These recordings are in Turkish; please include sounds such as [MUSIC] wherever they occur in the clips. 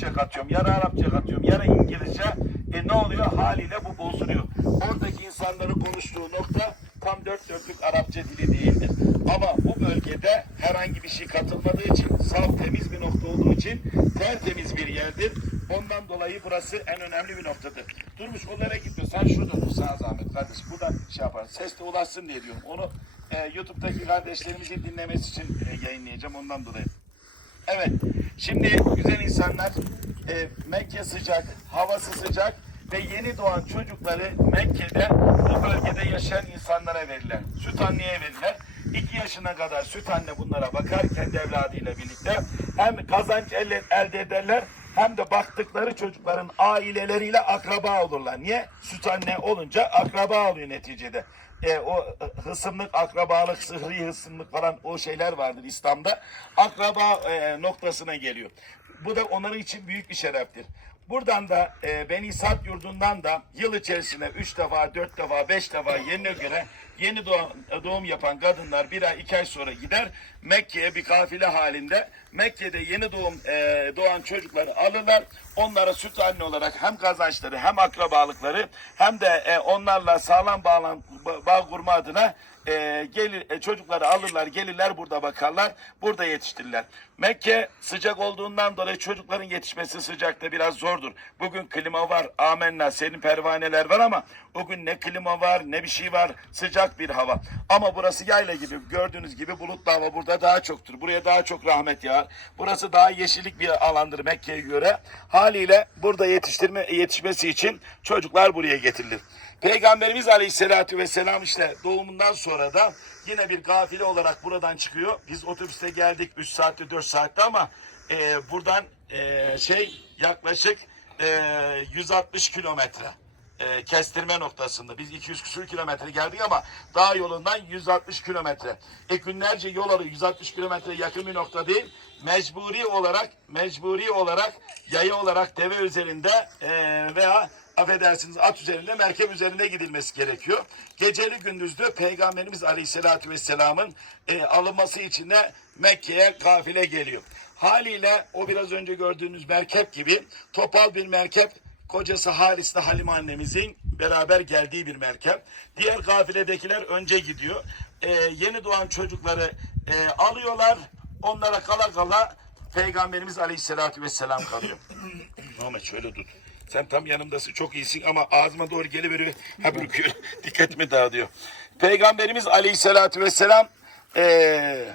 Türkçe katıyorum, yarı Arapça katıyorum, yarı İngilizce. E ne oluyor? Haliyle bu bozuluyor. Oradaki insanların konuştuğu nokta tam dört dörtlük Arapça dili değildir. Ama bu bölgede herhangi bir şey katılmadığı için, saf temiz bir nokta olduğu için tertemiz bir yerdir. Ondan dolayı burası en önemli bir noktadır. Durmuş onlara gitme. Sen şurada dur sana zahmet kardeş. Buradan şey yapar. Ses de ulaşsın diye diyorum. Onu e, YouTube'daki kardeşlerimizin dinlemesi için e, yayınlayacağım ondan dolayı. Evet. Şimdi güzel insanlar e, Mekke sıcak, havası sıcak ve yeni doğan çocukları Mekke'de bu bölgede yaşayan insanlara verirler. Süt anneye verirler. 2 yaşına kadar süt anne bunlara bakar kendi evladıyla birlikte. Hem kazanç elde, elde ederler hem de baktıkları çocukların aileleriyle akraba olurlar. Niye? Süt anne olunca akraba oluyor neticede. E, o hısımlık, akrabalık, sıhri hısımlık falan o şeyler vardır İslam'da. Akraba e, noktasına geliyor. Bu da onların için büyük bir şereftir. Buradan da e, Beni Sad yurdundan da yıl içerisinde üç defa, dört defa, beş defa yerine göre yeni doğum, doğum yapan kadınlar bir ay, iki ay sonra gider. Mekke'ye bir kafile halinde Mekke'de yeni doğum e, doğan çocukları alırlar. Onlara süt anne olarak hem kazançları hem akrabalıkları hem de e, onlarla sağlam bağlan, ba- bağ kurma adına e, gelir, e, çocukları alırlar, gelirler burada bakarlar, burada yetiştirirler. Mekke sıcak olduğundan dolayı çocukların yetişmesi sıcakta biraz zordur. Bugün klima var, amenna, senin pervaneler var ama o gün ne klima var, ne bir şey var, sıcak bir hava. Ama burası yayla gibi, gördüğünüz gibi bulutlu hava burada daha çoktur. Buraya daha çok rahmet yağar. Burası daha yeşillik bir alandır Mekke'ye göre. Haliyle burada yetiştirme yetişmesi için çocuklar buraya getirilir. Peygamberimiz Aleyhisselatü Vesselam işte doğumundan sonra da yine bir gafile olarak buradan çıkıyor. Biz otobüste geldik 3 saatte 4 saatte ama e, buradan e, şey yaklaşık e, 160 kilometre e, kestirme noktasında. Biz 200 küsur kilometre geldik ama dağ yolundan 160 kilometre. E günlerce yol alıyor. 160 kilometre yakın bir nokta değil. Mecburi olarak mecburi olarak yaya olarak deve üzerinde e, veya affedersiniz at üzerinde merkep üzerinde gidilmesi gerekiyor. Geceli gündüzlü Peygamberimiz Aleyhisselatü Vesselam'ın e, alınması için de Mekke'ye kafile geliyor. Haliyle o biraz önce gördüğünüz merkep gibi topal bir merkep kocası Haris'le Halime annemizin beraber geldiği bir merkep. Diğer kafiledekiler önce gidiyor. Ee, yeni doğan çocukları e, alıyorlar. Onlara kala kala Peygamberimiz Aleyhisselatü Vesselam kalıyor. [COUGHS] Muhammed şöyle tut. Sen tam yanımdasın çok iyisin ama ağzıma doğru geliveriyor. Ha bürküyor. [LAUGHS] Dikkatimi dağılıyor. Peygamberimiz Aleyhisselatü Vesselam eee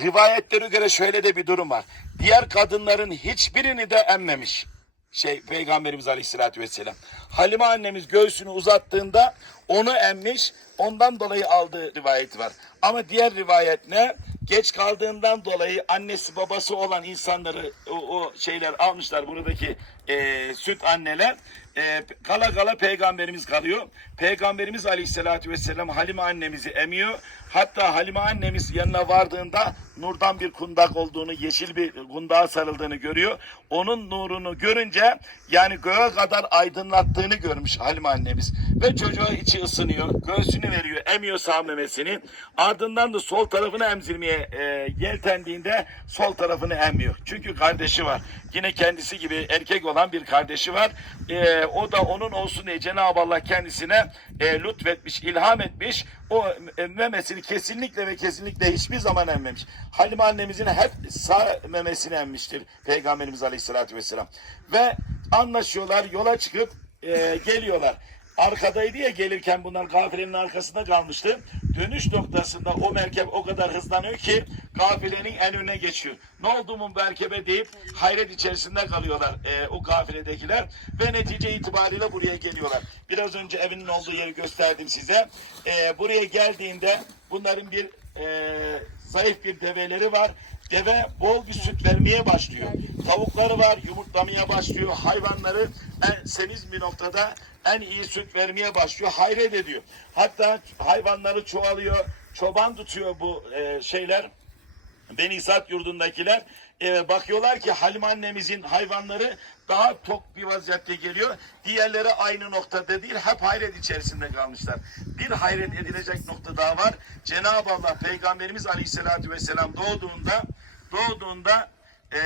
rivayetlere göre şöyle de bir durum var. Diğer kadınların hiçbirini de emmemiş. Şey Peygamberimiz Aleyhisselatü Vesselam. Halime annemiz göğsünü uzattığında onu emmiş. Ondan dolayı aldığı rivayeti var. Ama diğer rivayet ne? Geç kaldığından dolayı annesi babası olan insanları o, o şeyler almışlar buradaki e, süt anneler. E, kala kala peygamberimiz kalıyor. Peygamberimiz aleyhissalatü vesselam Halime annemizi emiyor. Hatta Halime annemiz yanına vardığında nurdan bir kundak olduğunu, yeşil bir kundağa sarıldığını görüyor. Onun nurunu görünce yani göğe kadar aydınlattığını görmüş Halime annemiz. Ve çocuğa içi ısınıyor. Göğsünü veriyor, emiyor sağ memesini. Ardından da sol tarafını emzirmeye e, yeltendiğinde sol tarafını emmiyor. Çünkü kardeşi var. Yine kendisi gibi erkek olan bir kardeşi var. E, o da onun olsun diye Cenab-ı Allah kendisine e, lütfetmiş, ilham etmiş. O e, memesini kesinlikle ve kesinlikle hiçbir zaman emmemiş. Halime annemizin hep sağ memesini emmiştir Peygamberimiz Aleyhisselatü Vesselam. Ve anlaşıyorlar, yola çıkıp e, geliyorlar. Arkadaydı ya gelirken bunlar kafilenin arkasında kalmıştı. Dönüş noktasında o merkep o kadar hızlanıyor ki kafilenin en önüne geçiyor. Ne oldu bu merkebe deyip hayret içerisinde kalıyorlar e, o kafiledekiler ve netice itibariyle buraya geliyorlar. Biraz önce evinin olduğu yeri gösterdim size. E, buraya geldiğinde bunların bir e, zayıf bir develeri var. Deve bol bir süt vermeye başlıyor. Tavukları var, yumurtlamaya başlıyor. Hayvanları en semiz bir noktada en iyi süt vermeye başlıyor. Hayret ediyor. Hatta hayvanları çoğalıyor. Çoban tutuyor bu e, şeyler. Beni İsat yurdundakiler e, bakıyorlar ki Halim annemizin hayvanları daha tok bir vaziyette geliyor. Diğerleri aynı noktada değil. Hep hayret içerisinde kalmışlar. Bir hayret edilecek nokta daha var. Cenab-ı Allah Peygamberimiz Aleyhisselatü Vesselam doğduğunda doğduğunda e,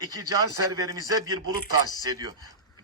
iki can serverimize bir bulut tahsis ediyor.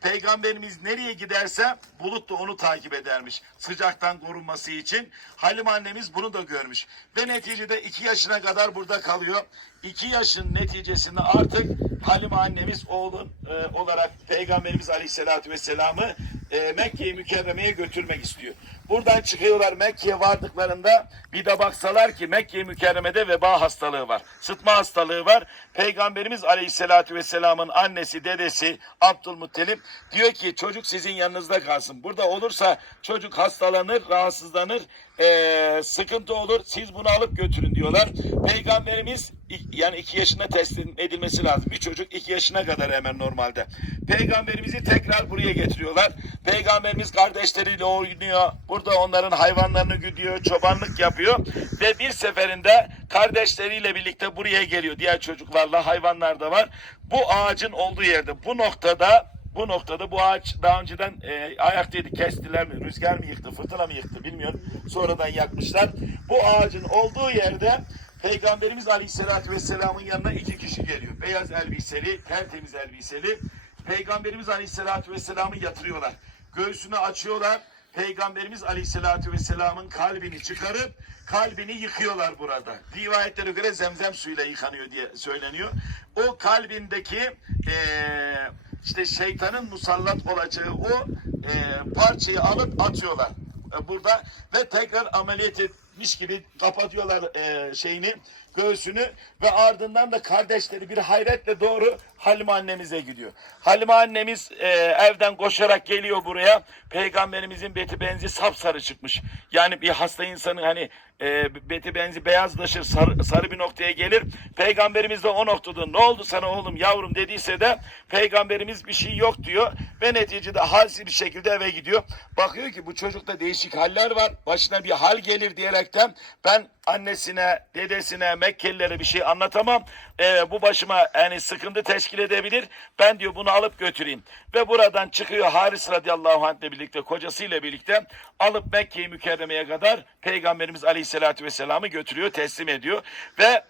Peygamberimiz nereye giderse bulut da onu takip edermiş. Sıcaktan korunması için. Halim annemiz bunu da görmüş. Ve neticede iki yaşına kadar burada kalıyor. İki yaşın neticesinde artık Halim annemiz oğlun e, olarak Peygamberimiz Aleyhisselatü Vesselam'ı e, Mekke'yi Mükerreme'ye götürmek istiyor. Buradan çıkıyorlar Mekke'ye vardıklarında bir de baksalar ki Mekke-i Mükerreme'de veba hastalığı var. Sıtma hastalığı var. Peygamberimiz Aleyhisselatü Vesselam'ın annesi, dedesi Abdülmuttalip diyor ki çocuk sizin yanınızda kalsın. Burada olursa çocuk hastalanır, rahatsızlanır, eee, sıkıntı olur. Siz bunu alıp götürün diyorlar. Peygamberimiz yani iki yaşına teslim edilmesi lazım. Bir çocuk iki yaşına kadar hemen normalde. Peygamberimizi tekrar buraya getiriyorlar. Peygamberimiz kardeşleriyle oynuyor. Burada onların hayvanlarını güdüyor, çobanlık yapıyor. Ve bir seferinde kardeşleriyle birlikte buraya geliyor. Diğer çocuklarla hayvanlar da var. Bu ağacın olduğu yerde bu noktada bu noktada bu ağaç daha önceden e, ayaktaydı. Kestiler mi? Rüzgar mı yıktı? Fırtına mı yıktı? Bilmiyorum. Sonradan yakmışlar. Bu ağacın olduğu yerde Peygamberimiz Aleyhisselatü Vesselam'ın yanına iki kişi geliyor. Beyaz elbiseli, tertemiz elbiseli. Peygamberimiz Aleyhisselatü Vesselam'ı yatırıyorlar. Göğsünü açıyorlar. Peygamberimiz Aleyhisselatü Vesselam'ın kalbini çıkarıp kalbini yıkıyorlar burada. Rivayetlere göre zemzem suyuyla yıkanıyor diye söyleniyor. O kalbindeki eee işte şeytanın musallat olacağı o e, parçayı alıp atıyorlar e, burada ve tekrar ameliyat etmiş gibi kapatıyorlar e, şeyini göğsünü ve ardından da kardeşleri bir hayretle doğru Halime annemize gidiyor. Halime annemiz e, evden koşarak geliyor buraya. Peygamberimizin beti benzi sapsarı çıkmış. Yani bir hasta insanın hani e, beti benzi beyazlaşır sarı, sarı bir noktaya gelir. Peygamberimiz de o noktada ne oldu sana oğlum yavrum dediyse de peygamberimiz bir şey yok diyor ve neticede halsiz bir şekilde eve gidiyor. Bakıyor ki bu çocukta değişik haller var. Başına bir hal gelir diyerekten ben annesine, dedesine, Mekkelilere bir şey anlatamam. E, bu başıma yani sıkıntı teşkil edebilir. Ben diyor bunu alıp götüreyim. Ve buradan çıkıyor Haris radıyallahu anh ile birlikte, kocasıyla birlikte alıp Mekke'yi mükerremeye kadar Peygamberimiz aleyhissalatü vesselam'ı götürüyor, teslim ediyor. Ve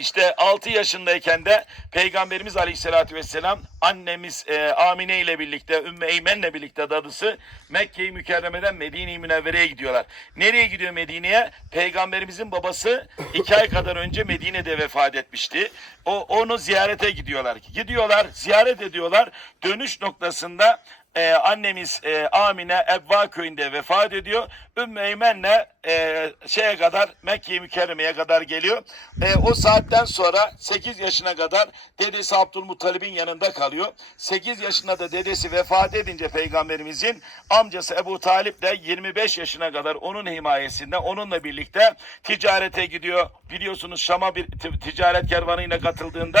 işte 6 yaşındayken de Peygamberimiz Aleyhisselatü Vesselam annemiz e, Amine ile birlikte Ümmü Eymen'le birlikte dadısı Mekke-i Mükerreme'den Medine-i Münevvere'ye gidiyorlar. Nereye gidiyor Medine'ye? Peygamberimizin babası 2 ay kadar önce Medine'de vefat etmişti. O onu ziyarete gidiyorlar. Gidiyorlar, ziyaret ediyorlar. Dönüş noktasında e, annemiz e, Amine Ebva köyünde vefat ediyor. Ümmü Eymen'le e, şeye kadar Mekke-i Mükerreme'ye kadar geliyor. E, o saatten sonra 8 yaşına kadar dedesi Abdülmuttalib'in yanında kalıyor. 8 yaşında da dedesi vefat edince peygamberimizin amcası Ebu Talip de 25 yaşına kadar onun himayesinde onunla birlikte ticarete gidiyor. Biliyorsunuz Şam'a bir ticaret kervanıyla katıldığında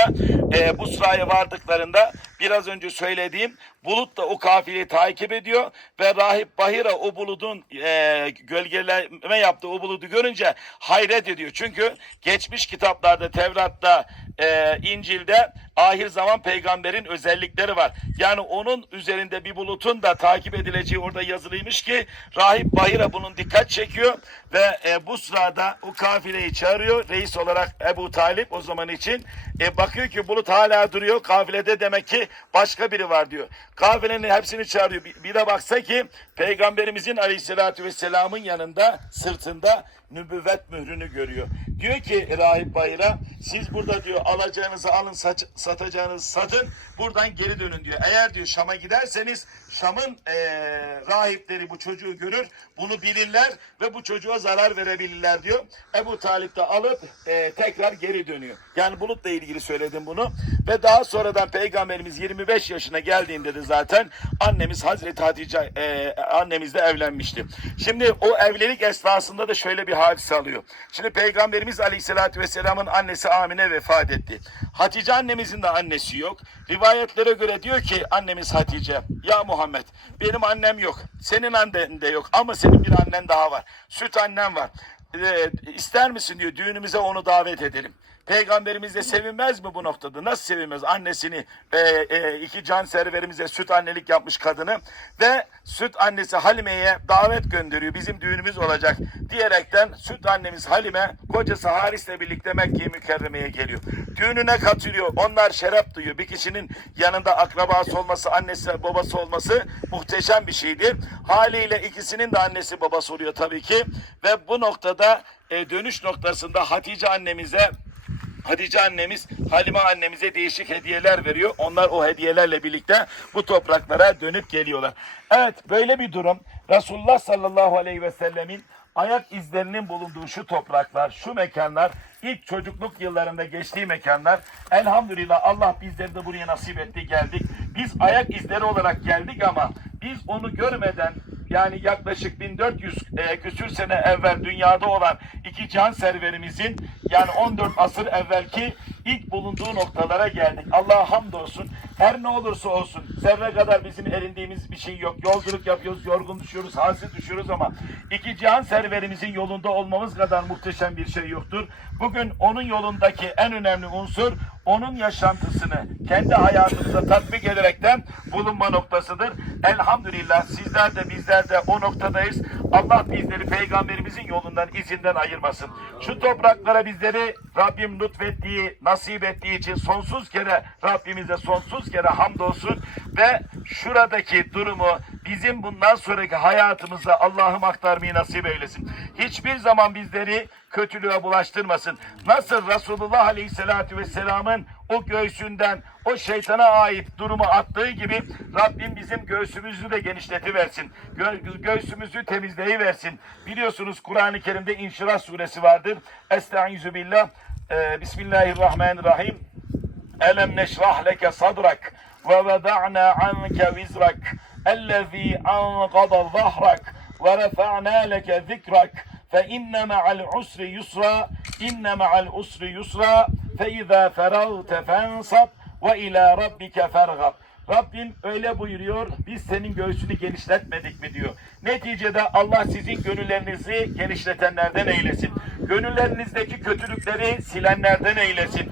e, Busra'ya vardıklarında biraz önce söylediğim bulut da o kafileyi takip ediyor ve rahip Bahira o bulutun e, gölgeleme yaptığı o bulutu görünce hayret ediyor. Çünkü geçmiş kitaplarda Tevrat'ta e, İncil'de ahir zaman peygamberin özellikleri var. Yani onun üzerinde bir bulutun da takip edileceği orada yazılıymış ki rahip Bahira bunun dikkat çekiyor ve e, bu sırada o kafileyi çağırıyor. Reis olarak Ebu Talip o zaman için e, bakıyor ki bulut hala duruyor. Kafilede demek ki başka biri var diyor. Kafilenin hepsini çağırıyor. Bir, bir de baksa ki peygamberimizin aleyhissalatü vesselamın yanında sırtında nübüvvet mührünü görüyor. Diyor ki Rahip Bayır'a siz burada diyor alacağınızı alın saç- satacağınızı satın buradan geri dönün diyor. Eğer diyor Şam'a giderseniz Şam'ın eee, rahipleri bu çocuğu görür bunu bilirler ve bu çocuğa zarar verebilirler diyor. Ebu Talip de alıp eee, tekrar geri dönüyor. Yani bulutla ilgili söyledim bunu ve daha sonradan peygamberimiz 25 yaşına geldiğinde de zaten annemiz Hazreti Hatice eee annemizle evlenmişti. Şimdi o evlilik esnasında da şöyle bir hadise alıyor. Şimdi Peygamberimiz Aleyhisselatü Vesselam'ın annesi Amine vefat etti. Hatice annemizin de annesi yok. Rivayetlere göre diyor ki annemiz Hatice, ya Muhammed benim annem yok. Senin annen de yok ama senin bir annen daha var. Süt annem var. Ee, ister misin diyor düğünümüze onu davet edelim. Peygamberimiz de sevinmez mi bu noktada? Nasıl sevinmez? Annesini e, e, iki can serverimize süt annelik yapmış kadını ve süt annesi Halime'ye davet gönderiyor. Bizim düğünümüz olacak diyerekten süt annemiz Halime kocası Haris'le birlikte Mekke-i Mükerreme'ye geliyor. Düğününe katılıyor. Onlar şeref duyuyor. Bir kişinin yanında akrabası olması, annesi babası olması muhteşem bir şeydir. Haliyle ikisinin de annesi babası oluyor tabii ki. Ve bu noktada e, dönüş noktasında Hatice annemize Hatice annemiz Halime annemize değişik hediyeler veriyor. Onlar o hediyelerle birlikte bu topraklara dönüp geliyorlar. Evet böyle bir durum Resulullah sallallahu aleyhi ve sellemin ayak izlerinin bulunduğu şu topraklar, şu mekanlar, ilk çocukluk yıllarında geçtiği mekanlar. Elhamdülillah Allah bizleri de buraya nasip etti geldik. Biz ayak izleri olarak geldik ama biz onu görmeden yani yaklaşık 1400 e, küsür sene evvel dünyada olan iki can serverimizin yani 14 asır evvelki ilk bulunduğu noktalara geldik. Allah'a hamdolsun. Her ne olursa olsun zerre kadar bizim erindiğimiz bir şey yok. Yolculuk yapıyoruz, yorgun düşüyoruz, halsiz düşüyoruz ama iki cihan serverimizin yolunda olmamız kadar muhteşem bir şey yoktur. Bugün onun yolundaki en önemli unsur onun yaşantısını kendi hayatımıza tatbik ederekten bulunma noktasıdır. Elhamdülillah sizler de bizler de o noktadayız. Allah bizleri peygamberimizin yolundan izinden ayırmasın. Şu topraklara bizleri Rabbim lütfettiği, nasip ettiği için sonsuz kere Rabbimize sonsuz kere hamdolsun ve şuradaki durumu bizim bundan sonraki hayatımıza Allah'ım aktarmayı nasip eylesin. Hiçbir zaman bizleri kötülüğe bulaştırmasın. Nasıl Resulullah Aleyhisselatü Vesselam'ın o göğsünden o şeytana ait durumu attığı gibi Rabbim bizim göğsümüzü de genişletiversin. Gö göğsümüzü temizleyiversin. Biliyorsunuz Kur'an-ı Kerim'de İnşirah suresi vardır. Estaizu billah. Ee, Bismillahirrahmanirrahim. Elem neşrah leke sadrak ve veda'na anke vizrak الذي أنقض ظهرك ورفعنا لك ذكرك. فإن مع العسر يسرا إن مع العسر يسرا. فإذا فرغت فانصب وإلى ربك فارغب. Rabbim öyle buyuruyor. Biz senin göğsünü genişletmedik mi diyor. Neticede Allah sizin gönüllerinizi genişletenlerden eylesin. Gönüllerinizdeki kötülükleri silenlerden eylesin.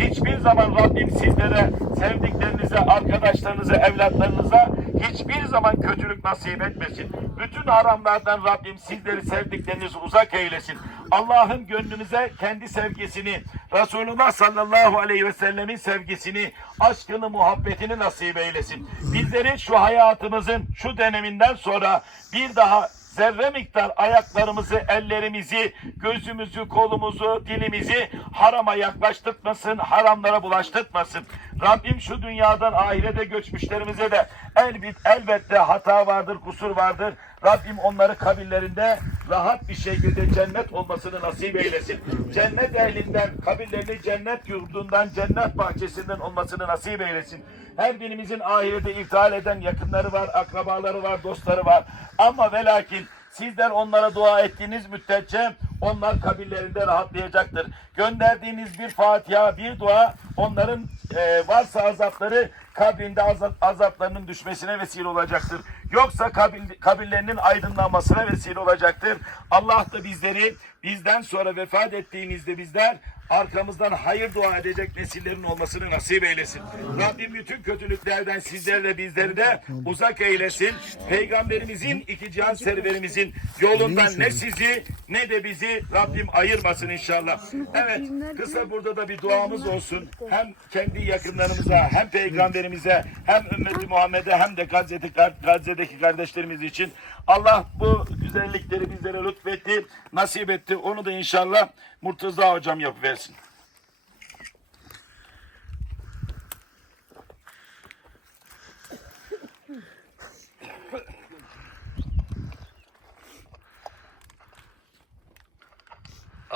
Hiçbir zaman Rabbim sizlere, sevdiklerinize, arkadaşlarınıza, evlatlarınıza hiçbir zaman kötülük nasip etmesin. Bütün haramlardan Rabbim sizleri sevdiklerinizi uzak eylesin. Allah'ın gönlünüze kendi sevgisini, Resulullah sallallahu aleyhi ve sellemin sevgisini, aşkını, muhabbetini nasip eylesin. Bizleri şu hayatımızın şu döneminden sonra bir daha zerre miktar ayaklarımızı, ellerimizi, gözümüzü, kolumuzu, dilimizi harama yaklaştırtmasın, haramlara bulaştırtmasın. Rabbim şu dünyadan ahirete göçmüşlerimize de elbet, elbette hata vardır, kusur vardır. Rabbim onları kabirlerinde rahat bir şekilde cennet olmasını nasip eylesin. Cennet ehlinden, kabirlerini cennet yurdundan, cennet bahçesinden olmasını nasip eylesin. Her birimizin ahirete iptal eden yakınları var, akrabaları var, dostları var. Ama ve lakin sizler onlara dua ettiğiniz müddetçe onlar kabirlerinde rahatlayacaktır. Gönderdiğiniz bir Fatiha, bir dua onların e, varsa azapları kabrinde azap, azaplarının düşmesine vesile olacaktır. Yoksa kabil, kabirlerinin aydınlanmasına vesile olacaktır. Allah da bizleri bizden sonra vefat ettiğimizde bizler arkamızdan hayır dua edecek nesillerin olmasını nasip eylesin. Rabbim bütün kötülüklerden sizleri de bizleri de uzak eylesin. Peygamberimizin iki cihan serverimizin yolundan ne sizi ne de bizi Rabbim ayırmasın inşallah. Evet kısa burada da bir duamız olsun. Hem kendi yakınlarımıza hem peygamberimize hem ümmeti Muhammed'e hem de Gazze'deki, kardeşlerimiz için Allah bu güzellikleri bizlere lütfetti, nasip etti. Onu da inşallah Murtaza hocam yapıversin.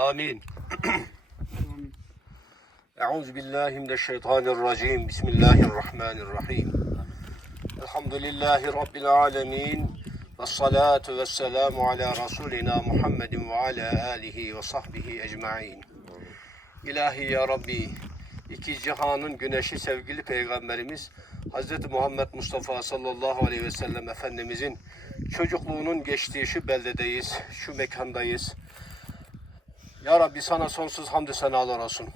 آمين أعوذ بالله من الشيطان الرجيم بسم الله الرحمن الرحيم الحمد لله رب العالمين والصلاة والسلام على رسولنا محمد وعلى آله وصحبه ecmaîn. İlahi ya Rabbi, iki cihanın güneşi sevgili Peygamberimiz Hz. Muhammed Mustafa sallallahu aleyhi ve sellem Efendimizin çocukluğunun geçtiği şu beldedeyiz, şu mekandayız. Ya Rabbi sana sonsuz hamdü senalar olsun.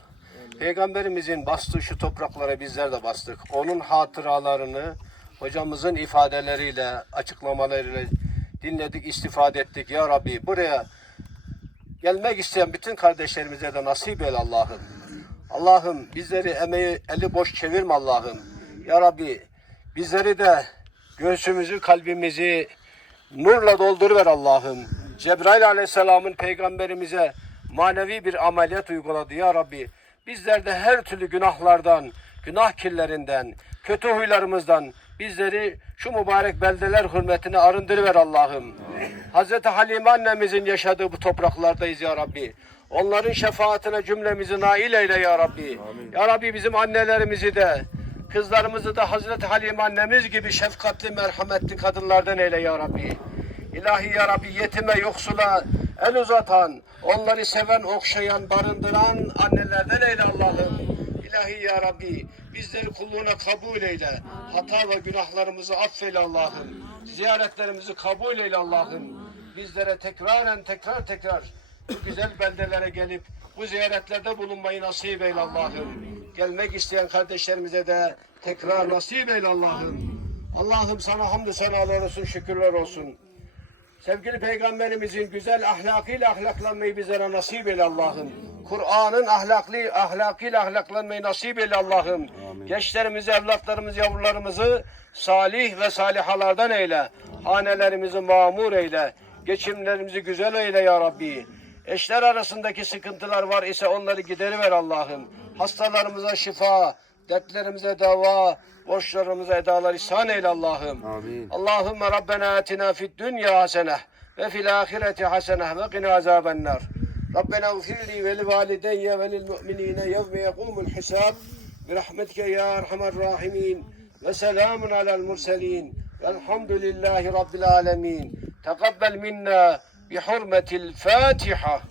Peygamberimizin bastığı şu topraklara bizler de bastık. Onun hatıralarını hocamızın ifadeleriyle, açıklamalarıyla dinledik, istifade ettik. Ya Rabbi buraya gelmek isteyen bütün kardeşlerimize de nasip eyle Allah'ım. Allah'ım bizleri emeği eli boş çevirme Allah'ım. Ya Rabbi bizleri de göğsümüzü, kalbimizi nurla dolduruver Allah'ım. Cebrail aleyhisselamın peygamberimize manevi bir ameliyat uyguladı ya Rabbi. Bizler de her türlü günahlardan, günah kirlerinden, kötü huylarımızdan bizleri şu mübarek beldeler hürmetine arındırıver Allah'ım. Hazreti Halime annemizin yaşadığı bu topraklardayız ya Rabbi. Onların şefaatine cümlemizi nail eyle ya Rabbi. Ya Rabbi bizim annelerimizi de, kızlarımızı da Hazreti Halime annemiz gibi şefkatli, merhametli kadınlardan eyle ya Rabbi. İlahi ya Rabbi yetime, yoksula el uzatan, onları seven, okşayan, barındıran annelerden eyle Allah'ım. İlahi ya Rabbi bizleri kulluğuna kabul eyle. Hata ve günahlarımızı affeyle Allah'ım. Ziyaretlerimizi kabul eyle Allah'ım. Bizlere tekraren tekrar tekrar bu güzel beldelere gelip bu ziyaretlerde bulunmayı nasip eyle Allah'ım. Gelmek isteyen kardeşlerimize de tekrar nasip eyle Allah'ım. Allah'ım sana hamdü senalar olsun, şükürler olsun. Sevgili Peygamberimizin güzel ahlakıyla ahlaklanmayı bizlere nasip eyle Allah'ım. Kur'an'ın ahlaklı ahlakıyla ahlaklanmayı nasip eyle Allah'ım. Gençlerimizi, evlatlarımızı, yavrularımızı salih ve salihalardan eyle. Hanelerimizi mamur eyle. Geçimlerimizi güzel eyle ya Rabbi. Eşler arasındaki sıkıntılar var ise onları gideriver Allah'ım. Hastalarımıza şifa, dertlerimize deva, borçlarımıza edalar ihsan eyle Allah'ım. Allahümme Rabbena atina fid dünya hasene ve fil ahireti hasene ve qina azaben ربنا اغفر لي ولوالدي وللمؤمنين يوم يقوم الحساب برحمتك يا أرحم الراحمين وسلام على المرسلين والحمد لله رب العالمين. تقبل منا بحرمة الفاتحة.